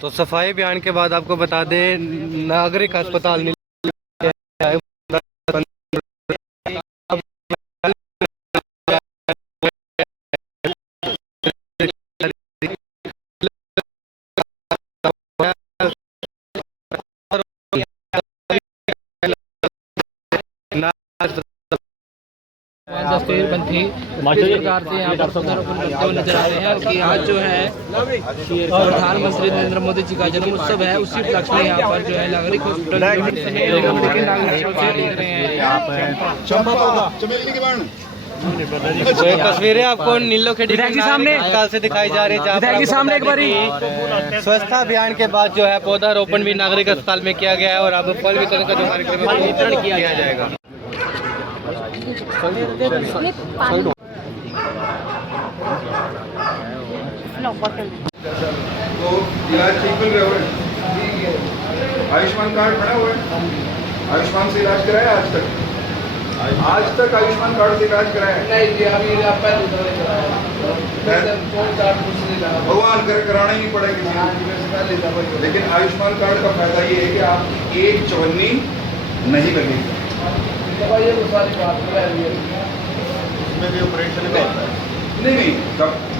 तो सफाई अभियान के बाद आपको बता दें, नागरिक अस्पताल तस्वीर बनती प्रकार से यहाँ पर पौधारोपण करते हुए नजर आ रहे हैं कि आज जो है प्रधानमंत्री नरेंद्र मोदी जी का जन्म उत्सव है, उसी उपलक्ष्य में यहाँ पर जो है नागरिक हॉस्पिटल तस्वीरें आपको नीलोखेड़ी के सामने अस्पताल से दिखाई जा रही है, जहाँ पर सामने एक बारी स्वच्छता अभियान के बाद जो है पौधारोपण भी नागरिक अस्पताल में किया गया है और अब फल वितरण का जो कार्यक्रम है वितरण किया जाएगा। तो इलाज ठीक मिल रहा है, आयुष्मान कार्ड बना हुआ है, आयुष्मान से इलाज कराया आज तक आयुष्मान कार्ड से इलाज कराया नहीं जी, अभी भगवान करे कराना ही नहीं पड़ेगा, लेकिन आयुष्मान कार्ड का फायदा ये है कि आपकी एक चवन्नी नहीं लगेगी। दवाइयाँ तो सारी बात उसमें भी ऑपरेशन का होता है नहीं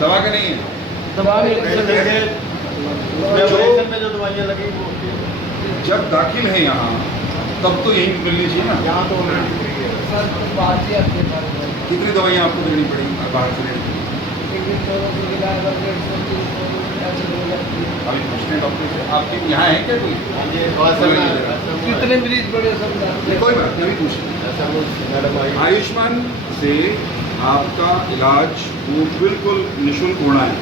दवा का नहीं है, दवा में जो दवाइयाँ लगी जब दाखिल है यहाँ तब तो यही मिलनी चाहिए ना। यहाँ तो कितनी दवाइयाँ आपको देनी पड़ेगी बाहर से लेनी? अभी पूछते हैं डॉक्टर से, आपके यहाँ है क्या कोई? कितने मरीज बड़े कोई बात नहीं, अभी पूछते। आयुष्मान से आपका इलाज वो बिल्कुल निःशुल्क होना है।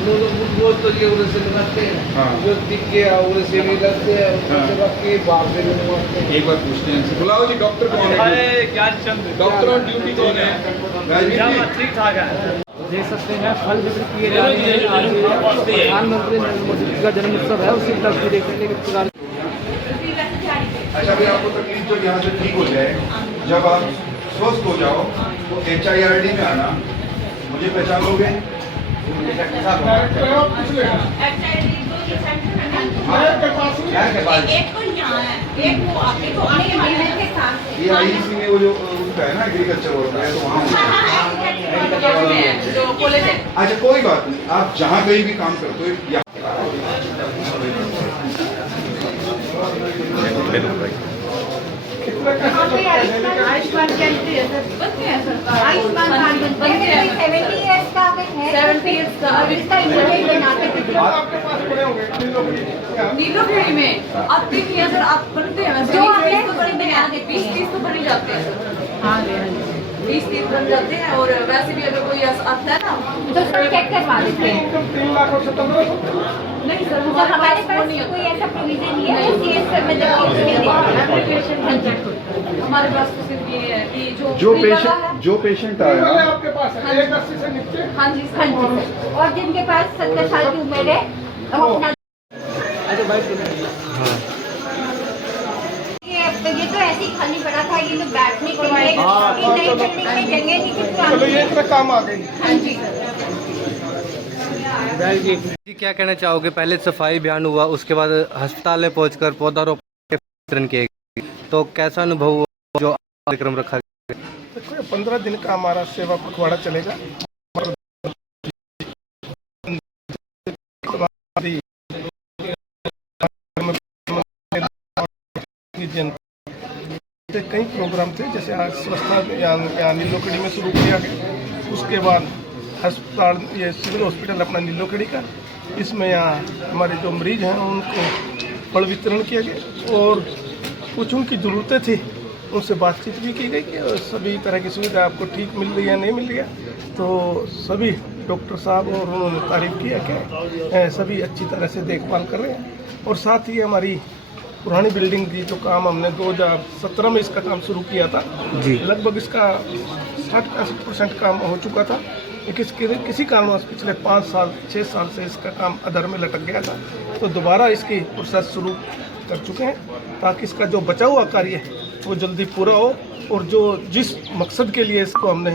वो तो ये उन्हें से लगते हैं, जो दिख गया उन्हें से भी लगते हैं, एक बार पूछते हैं, बुलाओ जी डॉक्टर कौन है? डॉक्टर ऑन ड्यूटी कौन है? ठीक ठाक है। देख सकते हैं फल वितरित किए जा रहे हैं। आज प्रधानमंत्री नरेंद्र मोदी जी का जन्म उत्सव है, उसी उपलक्ष्य में देखने के प्रकार। अच्छा भाई, आपको तकलीफ जो यहाँ से ठीक हो जाए, जब आप स्वस्थ हो जाओ तो HIRD में आना, मुझे पहचान लोगे? ये IEC में वो जो उनका है ना एग्रीकल्चर होता है, तो वहाँ अच्छा कोई बात नहीं, आप जहाँ कहीं भी काम करते हो या आयुष्मान कार्ड बनते हैं 70 इयर्स का है, 70 इयर्स का। अब इसका नीलोखेड़ी में अब देखिए सर, आप बनते हैं जो आप 20-30 तो बन ही जाते हैं सर। हाँ 20-30 बन जाते हैं, और वैसे भी अगर कोई आता है ना तो चेक करवा देते हैं। 3 लाख और 17 नहीं सर, हमारे पास कोई ऐसा प्रोविजन नहीं है हमारे पास तो सिर्फ ये है कि जो पेशेंट आया आपके पास है 180 से नीचे। हाँ जी सर, और जिनके पास 70 साल की उम्र है अपना ये तो ऐसे ही खाली पड़ा था, ये तो बैठने के लिए नहीं चलने की जगह नहीं, कुछ ये इतना काम आ गई। हाँ जी जी, क्या कहना चाहोगे? पहले सफाई अभियान हुआ, उसके बाद अस्पताल में पहुंचकर पौधारोपण वितरण किए गए, तो कैसा अनुभव हुआ जो कार्यक्रम रखा गया? देखो 15 दिन का हमारा सेवा पखवाड़ा चलेगा। कई प्रोग्राम थे, जैसे आज स्वच्छता यहाँ नीलोखेड़ी में शुरू किया गया, उसके बाद अस्पताल ये सिविल हॉस्पिटल अपना नीलोखेड़ी का, इसमें यहाँ हमारे जो मरीज हैं उनको फल वितरण किया गया, और कुछ उनकी ज़रूरतें थी उनसे बातचीत भी की गई कि सभी तरह की सुविधा आपको ठीक मिल रही है नहीं मिल रही है, तो सभी डॉक्टर साहब और उन्होंने तारीफ किया कि सभी अच्छी तरह से देखभाल कर रहे हैं। और साथ ही हमारी पुरानी बिल्डिंग की जो काम हमने 2017 में इसका काम शुरू किया था जी, लगभग इसका 60% काम हो चुका था, लेकिन किसी कारणवश पिछले 5-6 साल से इसका काम अधर में लटक गया था, तो दोबारा इसकी प्रोसेस शुरू कर चुके हैं ताकि इसका जो बचा हुआ कार्य है वो जल्दी पूरा हो, और जो जिस मकसद के लिए इसको हमने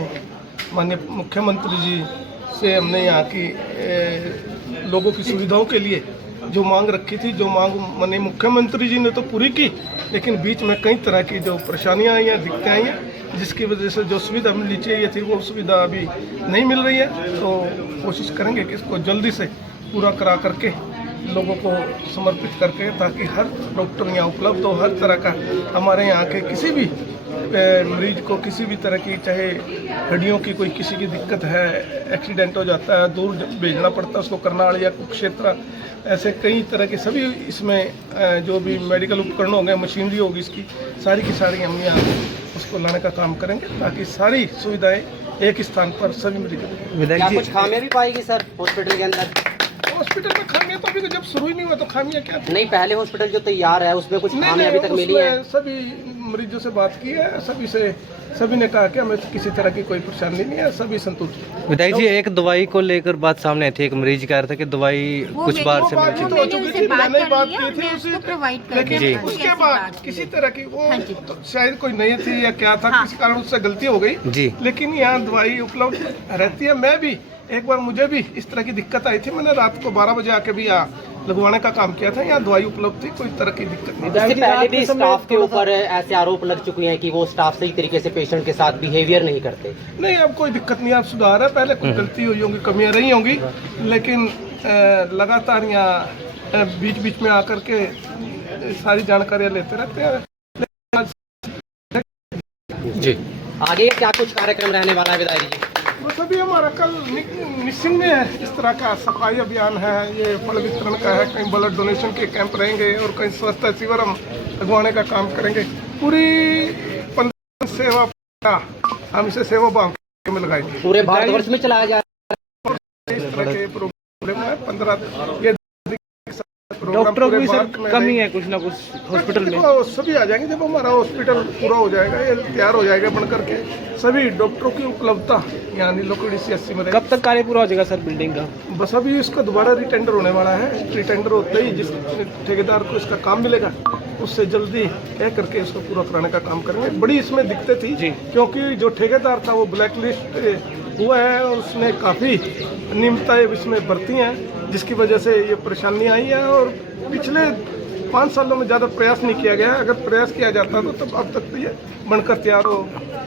माननीय मुख्यमंत्री जी से हमने यहाँ की लोगों की सुविधाओं के लिए जो मांग रखी थी, जो मांग माननीय मुख्यमंत्री जी ने तो पूरी की, लेकिन बीच में कई तरह की जो परेशानियां आई हैं, दिक्कतें आई हैं, जिसकी वजह से जो सुविधा मिलनी चाहिए थी वो सुविधा अभी नहीं मिल रही है। तो कोशिश करेंगे कि इसको जल्दी से पूरा करा करके लोगों को समर्पित करके, ताकि हर डॉक्टर यहाँ उपलब्ध हो, हर तरह का हमारे यहाँ के किसी भी मरीज को किसी भी तरह की, चाहे हड्डियों की कोई किसी की दिक्कत है, एक्सीडेंट हो जाता है, दूर भेजना पड़ता है उसको, करनाल या कुरुक्षेत्र, ऐसे कई तरह के सभी इसमें जो भी मेडिकल उपकरण होंगे, मशीनरी होगी, इसकी सारी की सारी हम यहाँ उसको लाने का काम करेंगे, ताकि सारी सुविधाएं एक स्थान पर सभी मरीजों विधायक क्या जी, कुछ खामियां भी पाएगी सर हॉस्पिटल के अंदर? हॉस्पिटल में खामियां तो अभी तो जब शुरू ही नहीं हुआ तो खामियां क्या थी? नहीं, पहले हॉस्पिटल जो तैयार है उसमें कुछ नहीं, खामियां अभी तक मिली है? उसमें सभी मरीजों से बात की है, सभी ने कहा कि हमें किसी तरह की कोई परेशानी नहीं है, सभी संतुष्ट हैं। विधायक जी, एक दवाई को लेकर बात सामने आई थी, एक मरीज कह रहा था कि दवाई कुछ बार से बात मिल तो हो चुकी थी, मैंने बात की थी उसी, लेकिन जी। उसके बाद किसी तरह की वो तो शायद कोई नहीं थी या क्या था, किसी कारण उससे गलती हो गई जी। लेकिन यहाँ दवाई उपलब्ध रहती है। मैं भी एक बार, मुझे भी इस तरह की दिक्कत आई थी, मैंने रात को 12 बजे आके भी यहाँ लगवाने का काम किया था, यहाँ दवाई उपलब्ध थी, कोई तरह की दिक्कत नहीं। इससे पहले भी स्टाफ के ऊपर ऐसे आरोप लग चुके हैं कि वो स्टाफ सही तरीके से पेशेंट के साथ बिहेवियर नहीं करते। नहीं, अब कोई दिक्कत नहीं, अब सुधार है। पहले कुछ गलती हुई होंगी, कमियां रही होंगी, लेकिन लगातार यहाँ बीच बीच में आकर के सारी जानकारियां लेते रहते हैं। जी। आगे क्या कुछ कार्यक्रम रहने वाला है विधायक जी? वो सभी हमारा कल निश्चिंत में है, इस तरह का सफाई अभियान है, ये फल वितरण का है, कहीं ब्लड डोनेशन के कैंप रहेंगे और कहीं स्वच्छता शिविर हम लगवाने का काम करेंगे। पूरी 15 सेवा का हम इसे सेवा भाव में लगाएंगे। पूरे भारतवर्ष में चलाया जा इस तरह के प्रोग्राम है 15 ये डॉक्टरों की सर कमी है कुछ ना कुछ हॉस्पिटल में। देखो, सभी आ जाएंगे जब हमारा हॉस्पिटल पूरा हो जाएगा, ये तैयार हो जाएगा बनकर के, सभी डॉक्टरों की उपलब्धता यहाँ नीलोखड़ी CHC में रहेगी। कब तक कार्य पूरा हो जाएगा सर बिल्डिंग का? बस अभी इसका दोबारा रिटेंडर होने वाला है, रिटेंडर होते ही जिस ठेकेदार को इसका काम मिलेगा उससे जल्दी कह करके इसको पूरा कराने का काम करेंगे। बड़ी इसमें दिक्कतें थी क्योंकि जो ठेकेदार था वो ब्लैक लिस्ट हुआ है और उसने काफ़ी नियमितताएं इसमें बरती हैं, जिसकी वजह से ये परेशानी आई है। और पिछले 5 सालों में ज़्यादा प्रयास नहीं किया गया। अगर प्रयास किया जाता तो तब अब तक तो ये बनकर तैयार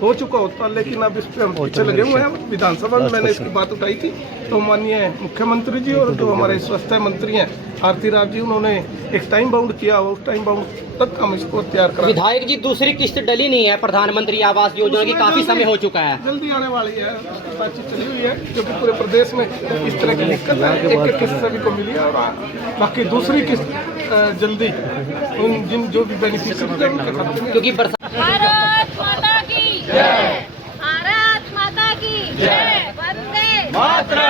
हो चुका होता, लेकिन अब इस पर हम पीछे लगे हुए हैं। विधानसभा में मैंने इसकी बात उठाई थी तो माननीय मुख्यमंत्री जी और जो हमारे स्वास्थ्य मंत्री हैं आरती राव जी, उन्होंने एक टाइम बाउंड किया, उस टाइम बाउंड तक हम इसको तैयार करा। विधायक जी, दूसरी किस्त डली नहीं है प्रधानमंत्री आवास योजना की, काफी समय हो चुका है। जल्दी आने वाली है, बातचीत चली हुई है क्योंकि पूरे प्रदेश में इस तरह की दिक्कत है। एक किस्त सभी को मिली है और बाकी दूसरी किस्त जल्दी जिन जो भी बेनिफिशियरी है उनके खाते में। क्योंकि बरसात भारत माता की जय, भारत माता की जय, वंदे मातरम।